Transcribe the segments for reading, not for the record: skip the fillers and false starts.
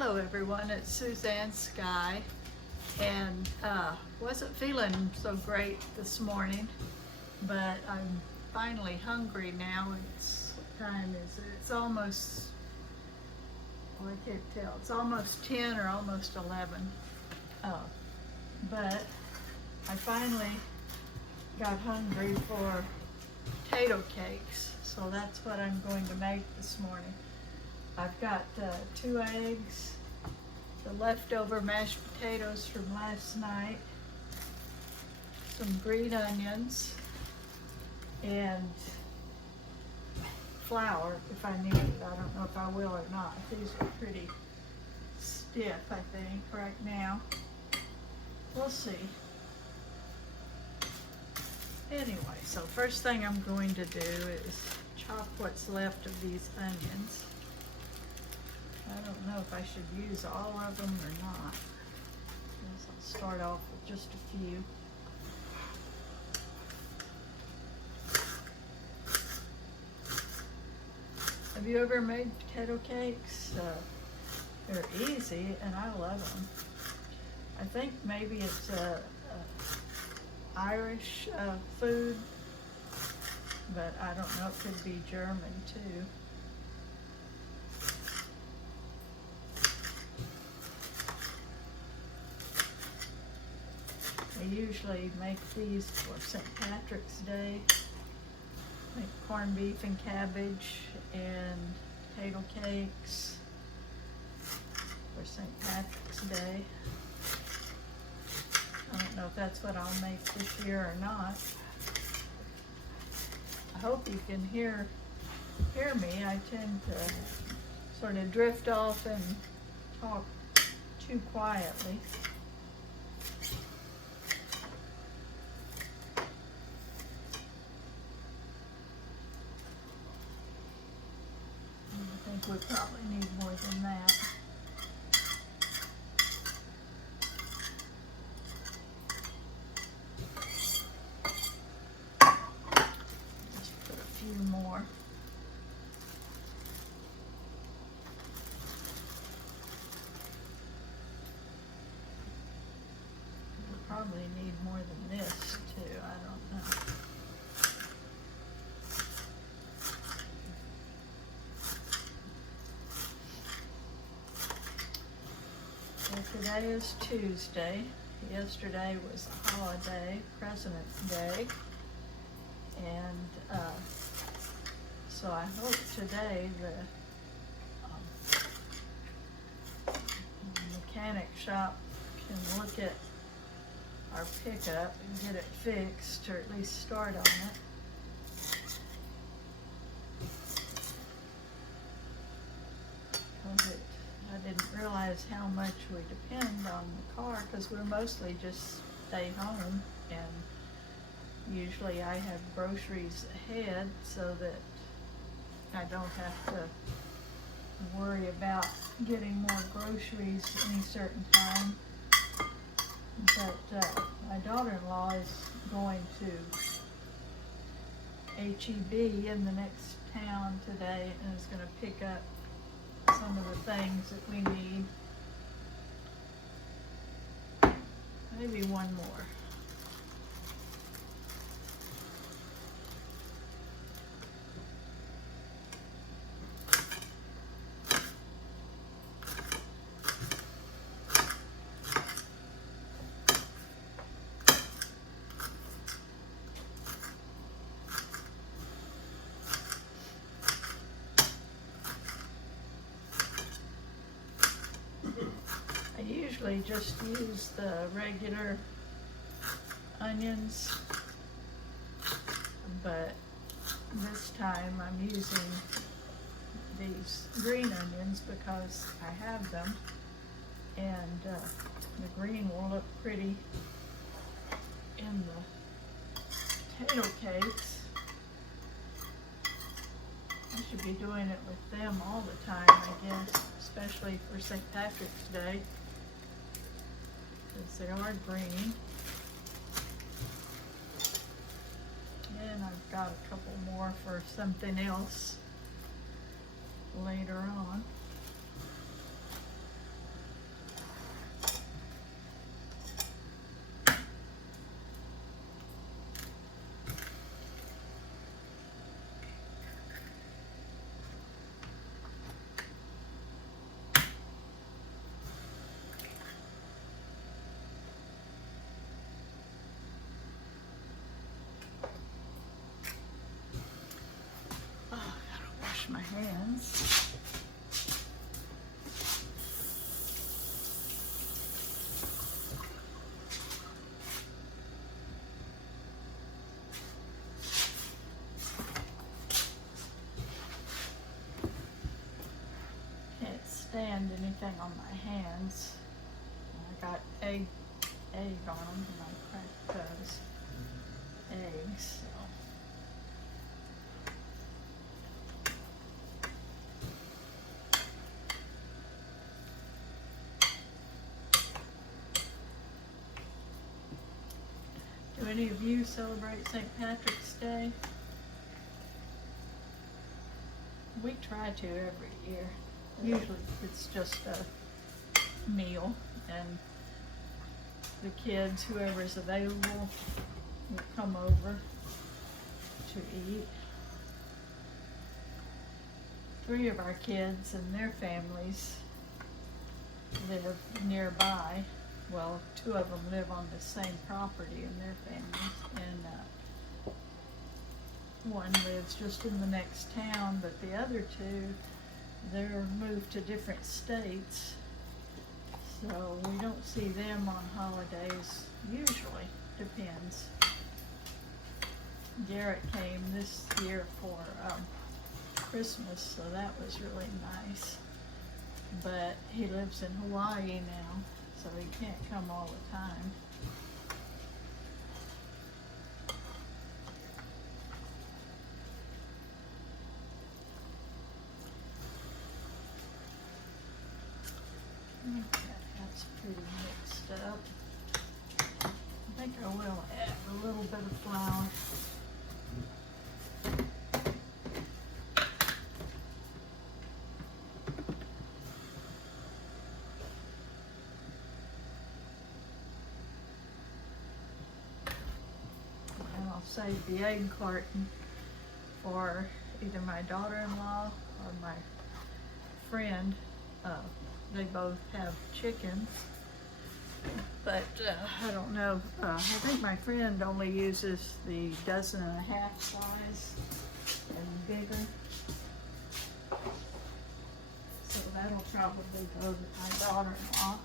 Hello everyone, it's Suzanne Sky, and wasn't feeling so great this morning, but I'm finally hungry now. What time is it? It's almost, well, I can't tell, it's almost 10 or almost 11, but I finally got hungry for potato cakes, so that's what I'm going to make this morning. I've got 2 eggs, the leftover mashed potatoes from last night, some green onions, and flour if I need it. I don't know if I will or not. These are pretty stiff, I think, right now. We'll see. Anyway, so first thing I'm going to do is chop what's left of these onions. I don't know if I should use all of them or not. I guess I'll start off with just a few. Have you ever made potato cakes? They're easy and I love them. I think maybe it's a Irish food, but I don't know, it could be German too. I usually make these for St. Patrick's Day. Make corned beef and cabbage and potato cakes for St. Patrick's Day. I don't know if that's what I'll make this year or not. I hope you can hear me. I tend to sort of drift off and talk too quietly. I think we probably need more than that. Just put a few more. We'll probably need more than this too, I don't know. Today is Tuesday. Yesterday was a holiday, President's Day, and so I hope today the mechanic shop can look at our pickup and get it fixed, or at least start on it. I didn't realize how much we depend on the car, because we're mostly just stay home, and usually I have groceries ahead so that I don't have to worry about getting more groceries any certain time. But my daughter-in-law is going to H-E-B in the next town today and is going to pick up some of the things that we need. Maybe one more. I usually just use the regular onions, but this time I'm using these green onions because I have them, and the green will look pretty in the potato cakes. I should be doing it with them all the time, I guess, especially for St. Patrick's Day, because they are green. And I've got a couple more for something else later on. my hands. Can't stand anything on my hands. I got egg on them and I cracked those eggs. So. Do any of you celebrate St. Patrick's Day? We try to every year. Usually it's just a meal, and the kids, whoever's available, will come over to eat. 3 of our kids and their families live nearby. Well, 2 of them live on the same property in their families, and one lives just in the next town, but the other 2, they're moved to different states, so we don't see them on holidays usually. Depends. Garrett came this year for Christmas, so that was really nice, but he lives in Hawaii now, so he can't come all the time. That's pretty mixed up. I think I will add a little bit of flour. And I'll save the egg carton for either my daughter-in-law or my friend. They both have chickens, but I don't know. I think my friend only uses the 1.5 dozen size and bigger, so that'll probably go to my daughter-in-law.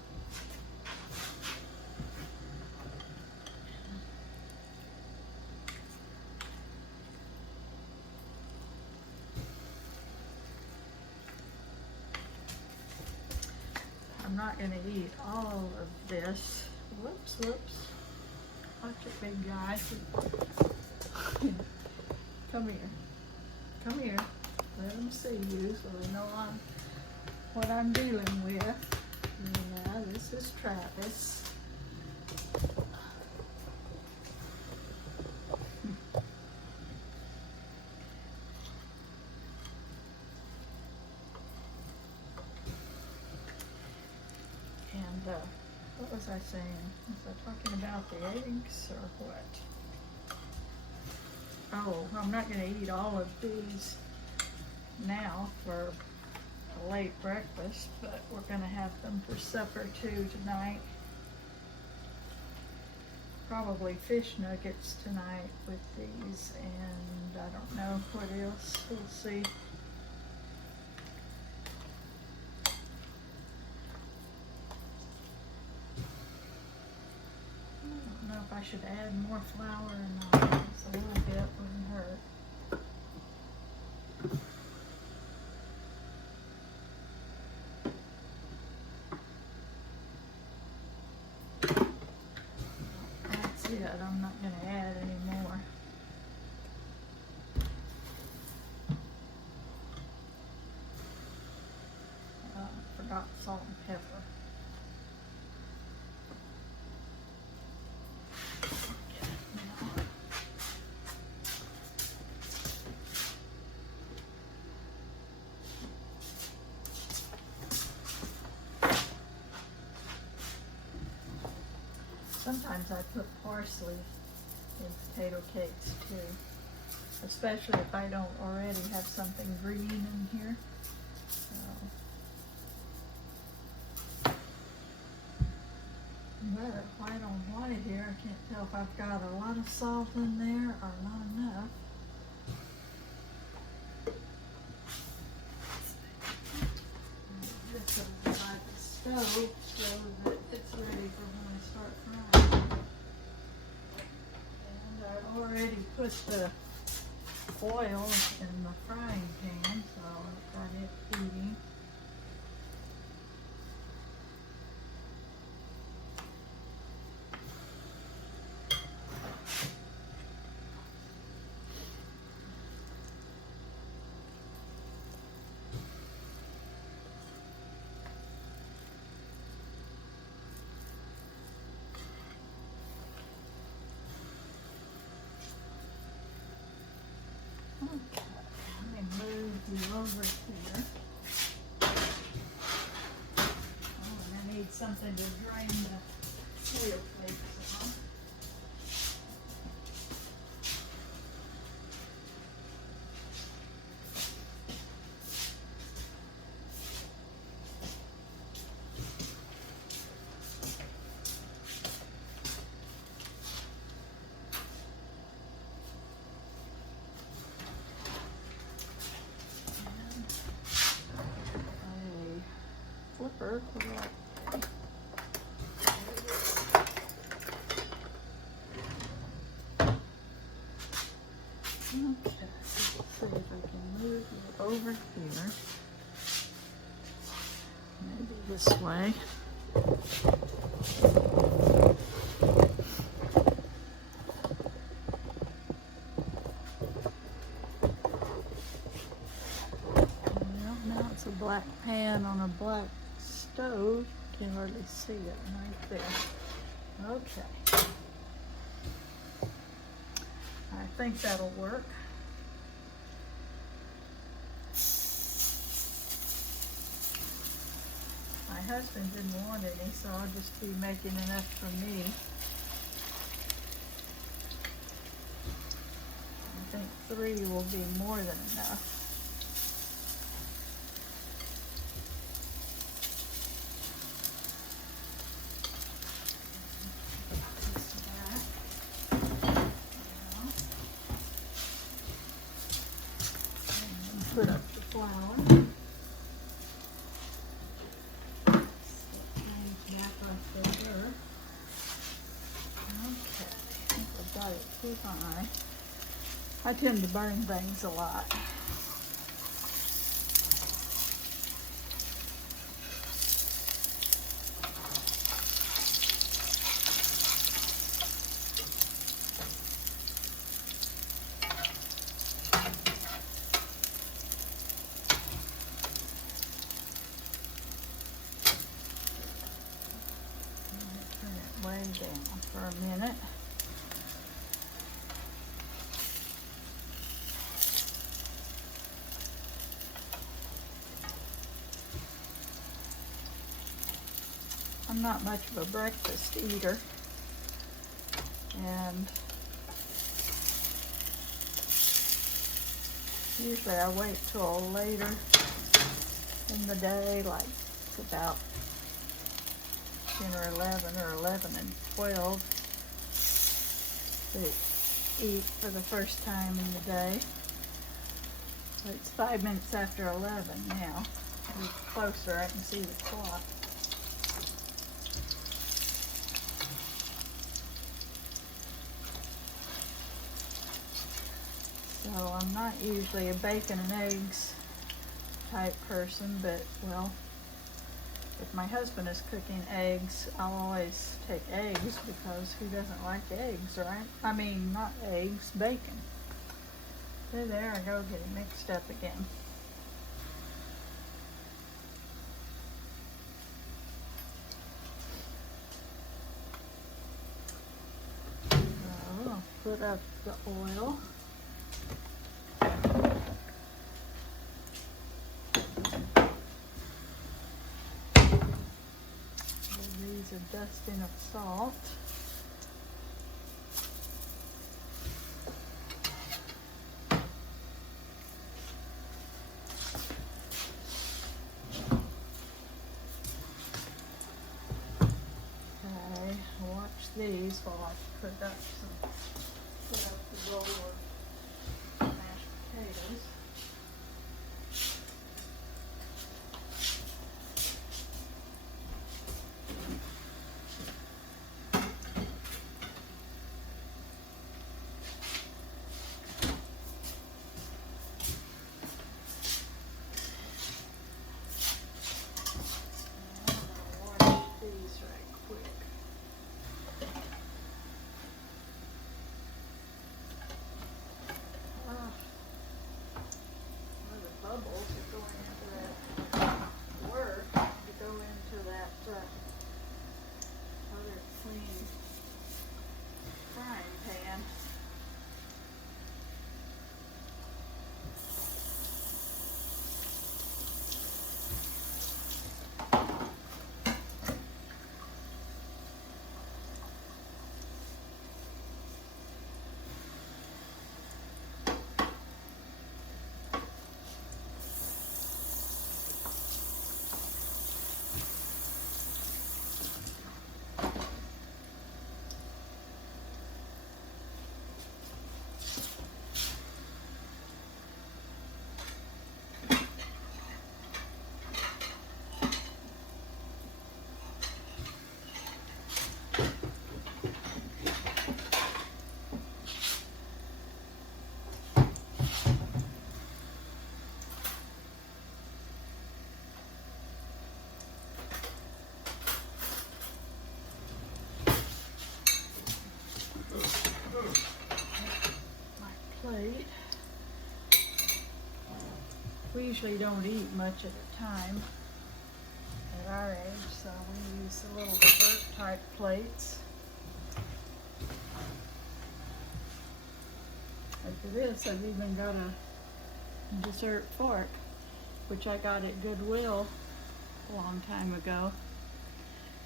I'm not going to eat all of this. Whoops. Watch it, big guy. Come here. Let them see you so they know what I'm dealing with. Yeah, this is Travis. What was I saying? Was I talking about the eggs or what? Oh, I'm not going to eat all of these now for a late breakfast, but we're going to have them for supper too tonight. Probably fish nuggets tonight with these, and I don't know what else. We'll see. I should add more flour or not. Just a little bit wouldn't hurt. That's it. I'm not going to add any more. Forgot salt and pepper. Sometimes I put parsley in potato cakes too, especially if I don't already have something green in here. But white on white here, I can't tell if I've got a lot of salt in there or not enough. stove so that it's ready for when I start frying. And I've already put the oil in the frying pan, so I've got it heating. Okay, let me move you over here. Oh, and I need something to drain the potato flakes on. Flipper for that. Okay, let's see if I can move it over here. Maybe this way. Well, now it's a black pan on a black stove. Can hardly see it right there. Okay. I think that'll work. My husband didn't want any, so I'll just be making enough for me. I think 3 will be more than enough. Put up the flour. Back off there. Okay, I think I've got it too high. I tend to burn things a lot. Way down for a minute. I'm not much of a breakfast eater, and usually I wait till later in the day, like it's about 10 or 11 or 11 and 12 to eat for the first time in the day. So it's 5 minutes after 11 now. It's closer, I can see the clock. So I'm not usually a bacon and eggs type person, but well, if my husband is cooking eggs, I'll always take eggs because who doesn't like eggs, right? I mean, not eggs, bacon. So there I go, getting mixed up again. So I'll put up the oil. A dusting of salt. Okay, watch these while I put up the bowl of mashed potatoes. usually don't eat much at a time at our age, so we use the little dessert type plates. Like for this, I've even got a dessert fork, which I got at Goodwill a long time ago.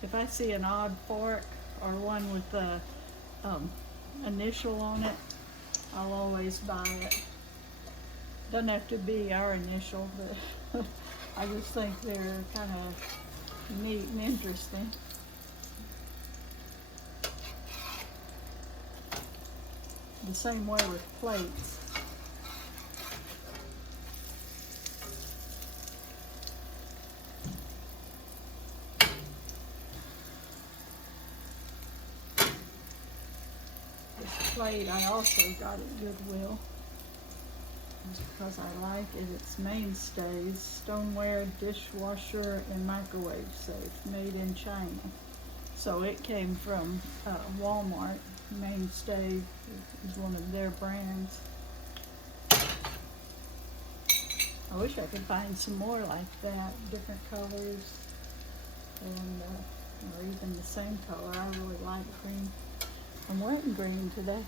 If I see an odd fork or one with a initial on it, I'll always buy it. Doesn't have to be our initial, but I just think they're kind of neat and interesting. The same way with plates. This plate I also got at Goodwill. Just because I like it. It's mainstays, stoneware, dishwasher, and microwave safe, made in China. So it came from Walmart. Mainstay is one of their brands. I wish I could find some more like that, different colors, and or even the same color. I really like green. I'm wearing green today.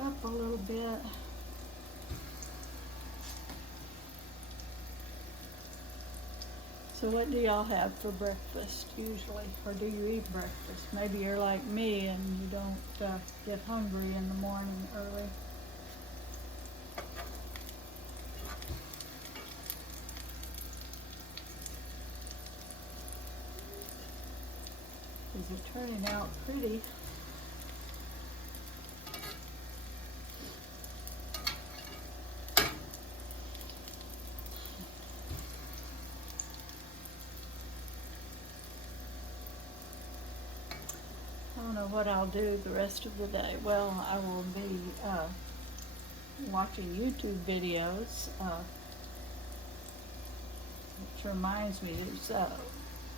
Up a little bit. So what do y'all have for breakfast usually? Or do you eat breakfast? Maybe you're like me and you don't get hungry in the morning early. Is it turning out pretty? I don't know what I'll do the rest of the day. Well, I will be watching YouTube videos, which reminds me, there's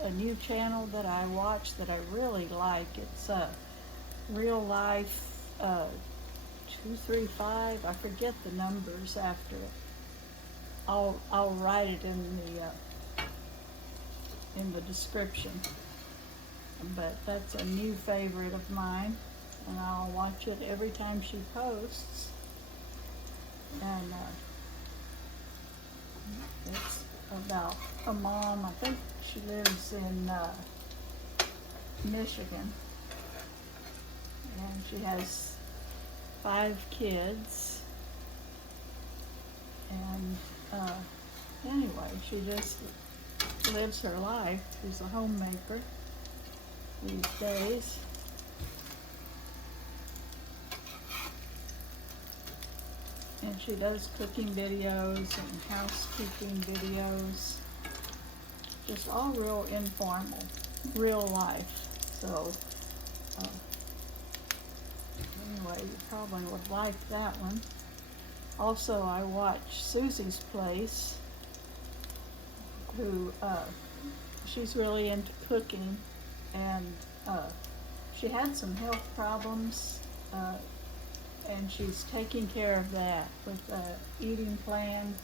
a new channel that I watch that I really like. It's Real Life 235. I forget the numbers after it. I'll write it in the description. But that's a new favorite of mine, and I'll watch it every time she posts. And it's about a mom. I think she lives in Michigan, and she has 5 kids. And anyway, she just lives her life. She's a homemaker these days. And she does cooking videos and housekeeping videos. Just all real informal, real life. So anyway, you probably would like that one. Also, I watch Suzzie's Place, who she's really into cooking. And she had some health problems, and she's taking care of that with eating plan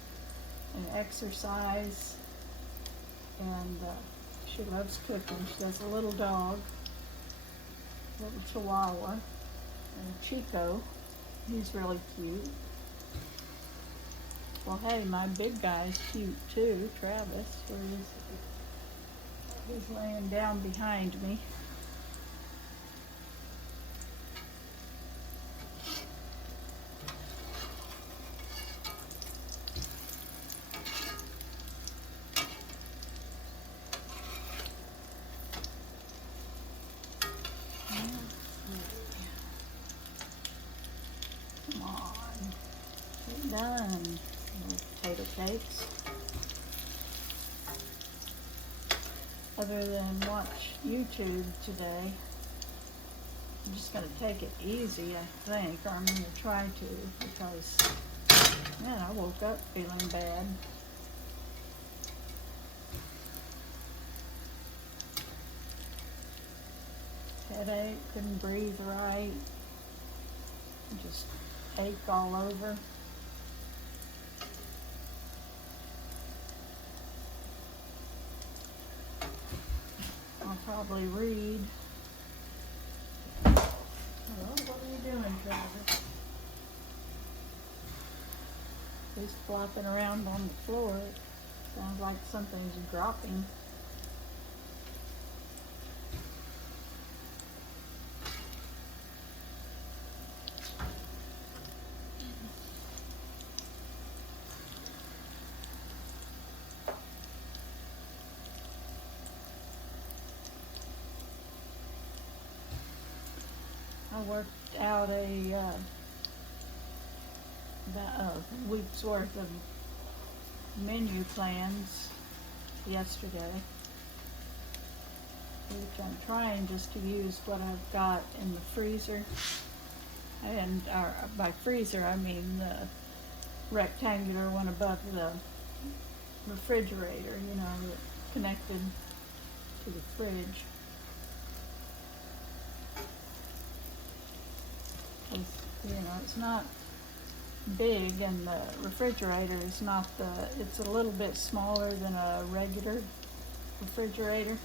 and exercise. And she loves cooking. She has a little dog, little Chihuahua, and Chico. He's really cute. Well, hey, my big guy's cute too, Travis. Where is he? He's laying down behind me. Come on. Get done. Little potato cakes. Other than watch YouTube today, I'm just going to take it easy, I think, or I'm going to try to, because, man, I woke up feeling bad. Headache, couldn't breathe right, just ache all over. I'll probably read. Hello, what are you doing, Travis? He's flopping around on the floor. It sounds like something's dropping. I worked out about a week's worth of menu plans yesterday, which I'm trying just to use what I've got in the freezer. And by freezer, I mean the rectangular one above the refrigerator, you know, connected to the fridge. You know, it's not big, and the refrigerator is not it's a little bit smaller than a regular refrigerator,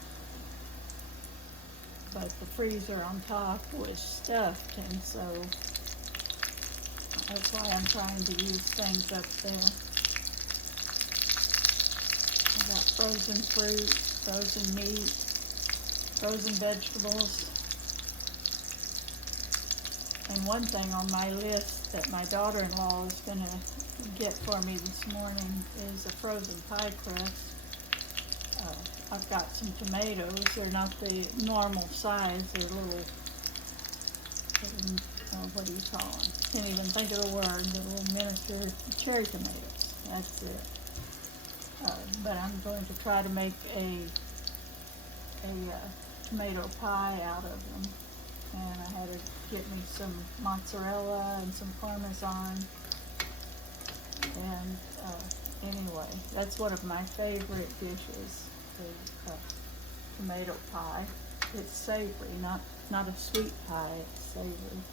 but the freezer on top was stuffed, and so that's why I'm trying to use things up there. I got frozen fruit, frozen meat, frozen vegetables. And one thing on my list that my daughter-in-law is going to get for me this morning is a frozen pie crust. I've got some tomatoes. They're not the normal size. They're little, what do you call them? Can't even think of the word. The little miniature cherry tomatoes. That's it. But I'm going to try to make a tomato pie out of them. And I had to get me some mozzarella and some Parmesan. And anyway, that's one of my favorite dishes, is tomato pie. It's savory, not a sweet pie, it's savory.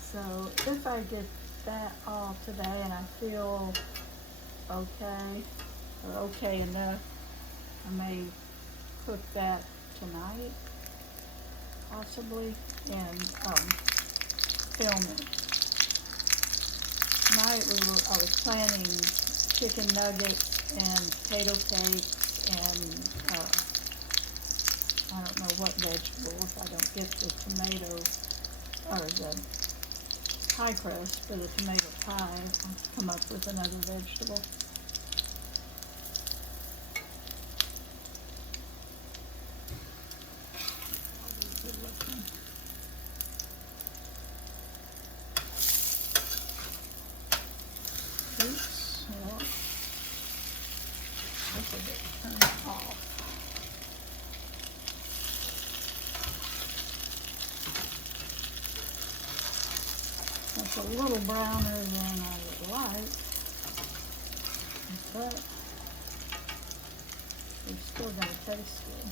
So if I get that all today and I feel okay, or okay enough, I may cook that tonight, possibly, and film it. Tonight I was planning chicken nuggets and potato cakes and I don't know what vegetable if I don't get the tomato or the pie crust for the tomato pie. I'll come up with another vegetable. It's a little browner than I would like, but it's still going to taste good.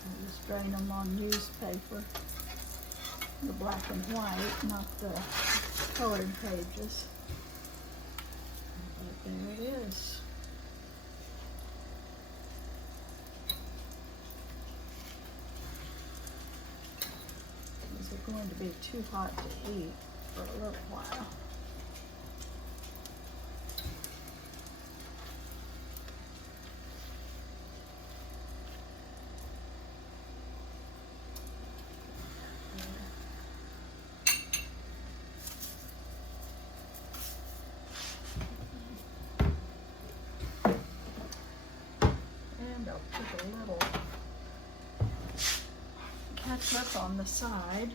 I just drain them on newspaper, the black and white, not the colored pages. There it is. Is it going to be too hot to eat for a little while? Put a little ketchup on the side.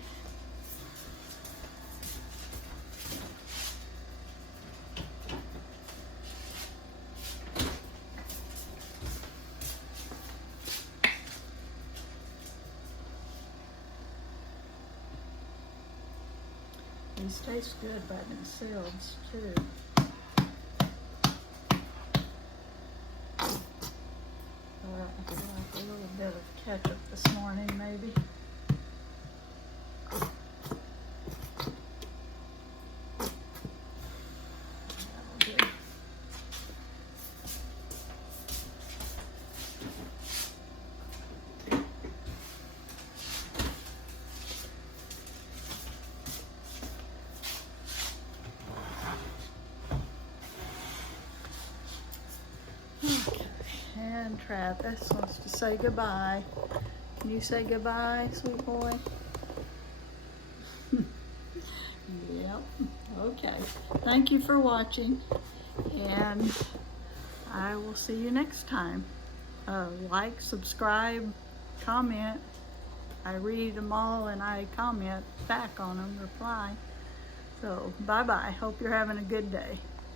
These taste good by themselves too. I feel like a little bit of ketchup this morning, maybe. That'll do. Okay, and Travis wants to say goodbye. Can you say goodbye, sweet boy? Yep, okay. Thank you for watching, and I will see you next time. Like, subscribe, comment. I read them all and I comment back on them, reply. So, bye-bye. Hope you're having a good day.